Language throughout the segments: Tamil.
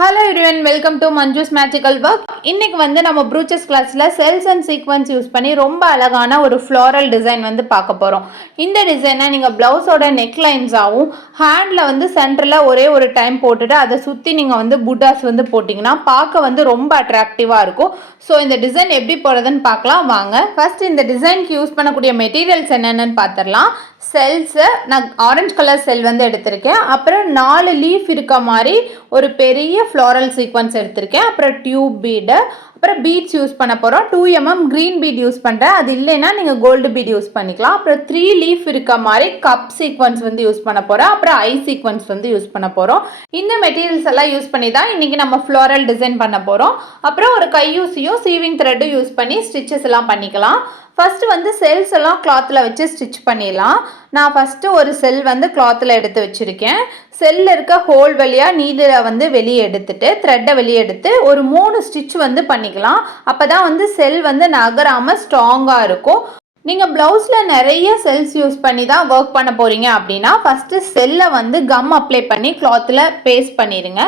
Hello everyone, welcome to Manju's Magical Work. இன்னைக்கு வந்து நம்ம brooches classல cells and sequence use பண்ணி ரொம்ப அழகான ஒரு floral design வந்து பார்க்க போறோம். இந்த டிசைனை நீங்க பிளவுஸோட neck lines ஆவும் ஹேண்ட்ல வந்து சென்டர்ல ஒரே ஒரு டைம் போட்டுட்டு அதை சுத்தி நீங்க வந்து புட்டாஸ் வந்து போட்டிங்கன்னா பார்க்க வந்து ரொம்ப அட்ராக்டிவா இருக்கும். ஸோ இந்த டிசைன் எப்படி போறதுன்னு பார்க்கலாம் வாங்க. ஃபர்ஸ்ட் இந்த டிசைனுக்கு யூஸ் பண்ணக்கூடிய மெட்டீரியல்ஸ் என்னென்னு பார்த்துடலாம். செல்ஸு நான் ஆரஞ்சு கலர் செல் வந்து எடுத்திருக்கேன். அப்புறம் 4 லீஃப் இருக்க மாதிரி ஒரு பெரிய ஃப்ளோரல் சீக்வன்ஸ் எடுத்திருக்கேன். அப்புறம் டியூப் பீடு, அப்புறம் பீட்ஸ் யூஸ் பண்ண போகிறோம். 2mm க்ரீன் பீட் யூஸ் பண்ணுறேன். அது இல்லைன்னா நீங்கள் கோல்டு பீட் யூஸ் பண்ணிக்கலாம். அப்புறம் 3 லீஃப் இருக்க மாதிரி கப் சீக்வன்ஸ் வந்து யூஸ் பண்ண போகிறோம். அப்புறம் ஐ சீக்வன்ஸ் வந்து யூஸ் பண்ண போகிறோம். இந்த மெட்டீரியல்ஸ் எல்லாம் யூஸ் பண்ணி தான் இன்றைக்கி நம்ம ஃப்ளோரல் டிசைன் பண்ண போகிறோம். அப்புறம் ஒரு கையூசியும் சீவிங் த்ரெட்டும் யூஸ் பண்ணி ஸ்டிச்சஸ் எல்லாம் பண்ணிக்கலாம். ஃபஸ்ட்டு வந்து செல்ஸ் எல்லாம் கிளாத்தில் வச்சு ஸ்டிச் பண்ணிடலாம். நான் ஃபஸ்ட்டு ஒரு செல் வந்து கிளாத்தில் எடுத்து வச்சுருக்கேன். செல்லில் இருக்க ஹோல் வழியாக நீடில் வந்து வெளியே எடுத்துட்டு த்ரெட்டை வெளியே எடுத்து ஒரு 3 ஸ்டிச் வந்து பண்ணிக்கலாம். அப்போ தான் வந்து செல் வந்து நகராமல் ஸ்ட்ராங்காக இருக்கும். நீங்கள் ப்ளவுஸில் நிறைய செல்ஸ் யூஸ் பண்ணி தான் ஒர்க் பண்ண போகிறீங்க அப்படின்னா ஃபஸ்ட்டு செல்லை வந்து கம் அப்ளை பண்ணி கிளாத்தில் பேஸ்ட் பண்ணிடுங்க.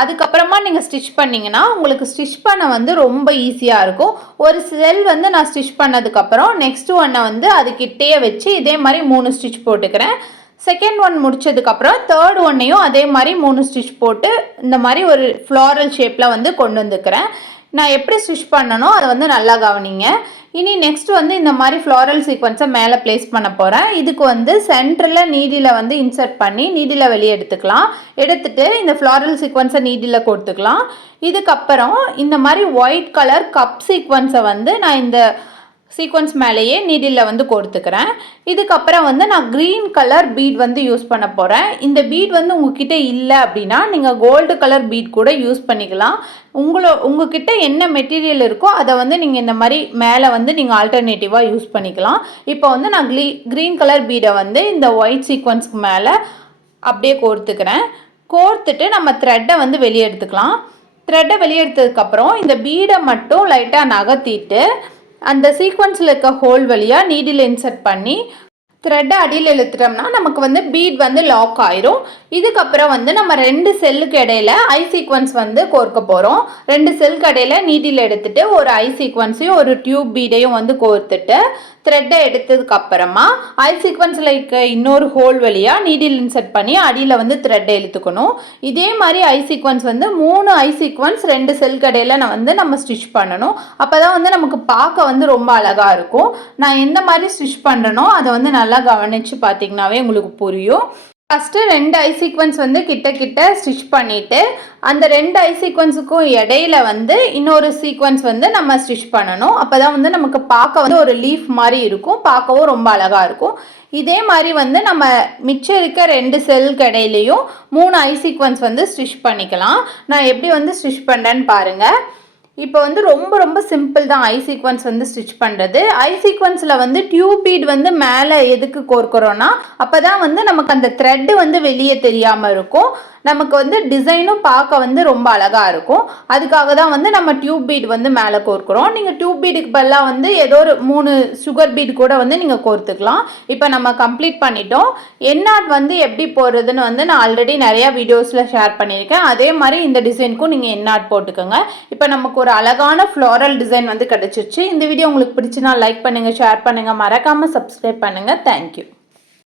அதுக்கப்புறமா நீங்கள் ஸ்டிச் பண்ணிங்கன்னா உங்களுக்கு ஸ்டிச் பண்ண வந்து ரொம்ப ஈஸியாக இருக்கும். ஒரு செல் வந்து நான் ஸ்டிச் பண்ணதுக்கப்புறம் நெக்ஸ்ட் ஒன்னை வந்து அதுக்கிட்டே வச்சு இதே மாதிரி 3 ஸ்டிச் போட்டுக்கிறேன். செகண்ட் ஒன் முடிச்சதுக்கப்புறம் தேர்ட் ஒன்னையும் அதே மாதிரி 3 ஸ்டிச் போட்டு இந்த மாதிரி ஒரு ஃப்ளாரல் ஷேப்பில் வந்து கொண்டு வந்துக்கிறேன். நான் எப்படி ஸ்டிச் பண்ணனோ அதை வந்து நல்லா கவனிங்க. இனி நெக்ஸ்ட் வந்து இந்த மாதிரி ஃப்ளாரல் சீக்வன்ஸை மேலே பிளேஸ் பண்ண போகிறேன். இதுக்கு வந்து சென்டரில் நீடியில் வந்து இன்சர்ட் பண்ணி நீடியில் வெளியே எடுத்துக்கலாம். எடுத்துட்டு இந்த ஃப்ளாரல் சீக்வன்ஸை நீடியில் கொடுத்துக்கலாம். இதுக்கப்புறம் இந்த மாதிரி ஒயிட் கலர் கப் சீக்வன்ஸை வந்து நான் இந்த சீக்வன்ஸ் மேலேயே நீடில் வந்து கொடுத்துக்கிறேன். இதுக்கப்புறம் வந்து நான் க்ரீன் கலர் பீட் வந்து யூஸ் பண்ண போகிறேன். இந்த பீட் வந்து உங்ககிட்ட இல்லை அப்படின்னா நீங்கள் கோல்டு கலர் பீட் கூட யூஸ் பண்ணிக்கலாம். உங்ககிட்ட என்ன மெட்டீரியல் இருக்கோ அதை வந்து நீங்கள் இந்த மாதிரி மேலே வந்து நீங்கள் ஆல்டர்னேட்டிவாக யூஸ் பண்ணிக்கலாம். இப்போ வந்து நான் க்ரீன் கலர் பீடை வந்து இந்த ஒயிட் சீக்வன்ஸ்க்கு மேலே அப்படியே கோர்த்துக்கிறேன். கோர்த்துட்டு நம்ம த்ரெட்டை வந்து வெளியே எடுத்துக்கலாம். த்ரெட்டை வெளியே எடுத்ததுக்கப்புறம் இந்த பீடை மட்டும் லைட்டாக நகர்த்திட்டு அந்த சீக்வன்ஸில் இருக்க ஹோல் வழியாக நீடில் இன்சர்ட் பண்ணி த்ரெட்டை அடியில் இழுத்துட்டோம்னா நமக்கு வந்து பீட் வந்து லாக் ஆயிரும். இதுக்கப்புறம் வந்து நம்ம 2 செல்லுக்கு இடையில ஐ சீக்வன்ஸ் வந்து கோர்க்க போகிறோம். 2 செல்லுக்கு இடையில நீடில் எடுத்துட்டு ஒரு ஐ சீக்வன்ஸையும் ஒரு டியூப் பீடையும் வந்து கோர்த்துட்டு த்ரெட்டை எடுத்ததுக்கு அப்புறமா ஐ சீக்வன்ஸில் இருக்க இன்னொரு ஹோல் வழியாக நீடில் இன்சர்ட் பண்ணி அடியில் வந்து த்ரெட்டை இழுத்துக்கணும். இதே மாதிரி ஐ சீக்வன்ஸ் வந்து 3 ஐ சீக்வன்ஸ் 2 செல்லுக்கு இடையில நம்ம ஸ்டிச் பண்ணணும். அப்போ தான் வந்து நமக்கு பார்க்க வந்து ரொம்ப அழகாக இருக்கும். நான் எந்த மாதிரி ஸ்டிச் பண்ணுறனோ அதை வந்து நல்லா கவனித்து பார்த்தீங்கன்னாவே உங்களுக்கு புரியும். ஃபஸ்ட்டு 2 ஐ சீக்வன்ஸ் வந்து கிட்ட ஸ்டிச் பண்ணிவிட்டு அந்த 2 ஐ சீக்வன்ஸுக்கும் இடையில வந்து இன்னொரு சீக்வன்ஸ் வந்து நம்ம ஸ்டிச் பண்ணணும். அப்போ தான் வந்து நமக்கு பார்க்க வந்து ஒரு லீஃப் மாதிரி இருக்கும், பார்க்கவும் ரொம்ப அழகாக இருக்கும். இதே மாதிரி வந்து நம்ம மிச்சம் இருக்க 2 செல்லுக்கு இடையிலையும் 3 ஐ சீக்வன்ஸ் வந்து ஸ்டிச் பண்ணிக்கலாம். நான் எப்படி வந்து ஸ்டிச் பண்ணுறேன்னு பாருங்கள். இப்போ வந்து ரொம்ப சிம்பிள் தான் ஐ சீக்வன்ஸ் வந்து ஸ்டிச் பண்ணுறது. ஐ சீக்வன்ஸில் வந்து டியூப் பீட் வந்து மேலே எதுக்கு கோர்க்குறோன்னா அப்போ தான் வந்து நமக்கு அந்த த்ரெட்டு வந்து வெளியே தெரியாமல் இருக்கும். நமக்கு வந்து டிசைனும் பார்க்க வந்து ரொம்ப அழகாக இருக்கும். அதுக்காக தான் வந்து நம்ம டியூப் பீட் வந்து மேலே கோர்க்குறோம். நீங்கள் டியூப் பீடுக்கு பதிலாக வந்து ஏதோ ஒரு 3 சுகர் பீட் கூட வந்து நீங்கள் கோர்த்துக்கலாம். இப்போ நம்ம கம்ப்ளீட் பண்ணிட்டோம். என்னாட் வந்து எப்படி போடுறதுன்னு வந்து நான் ஆல்ரெடி நிறையா வீடியோஸில் ஷேர் பண்ணியிருக்கேன். அதே மாதிரி இந்த டிசைனுக்கும் நீங்கள் என்னாட் போட்டுக்கோங்க. இப்போ நமக்கு ஒரு அழகான ஃப்ளோரல் டிசைன் வந்து கிடச்சிருச்சு. இந்த வீடியோ உங்களுக்கு பிடிச்சினா லைக் பண்ணுங்கள், ஷேர் பண்ணுங்கள், மறக்காமல் சப்ஸ்கிரைப் பண்ணுங்கள். தேங்க்யூ.